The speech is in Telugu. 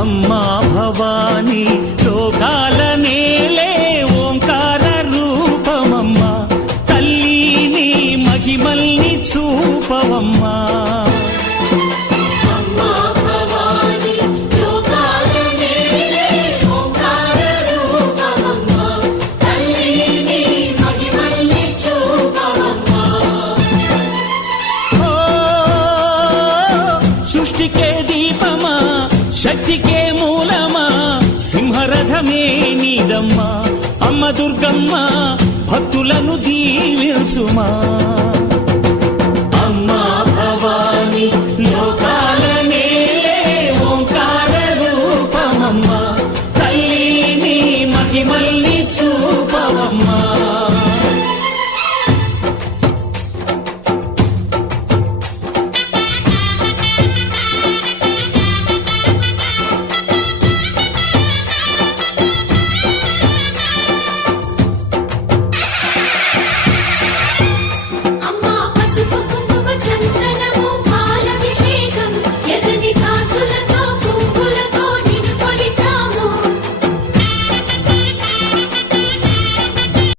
అమ్మా భవానీ లోకాల నేలే ఓంకార రూపమమ్మా తల్లి మహిమల్ని చూపవమ్మా సృష్టికే దీపమా శక్తికే మూలమా సింహరథమే నీదమ్మా అమ్మ దుర్గమ్మ భక్తులను దీవించుమా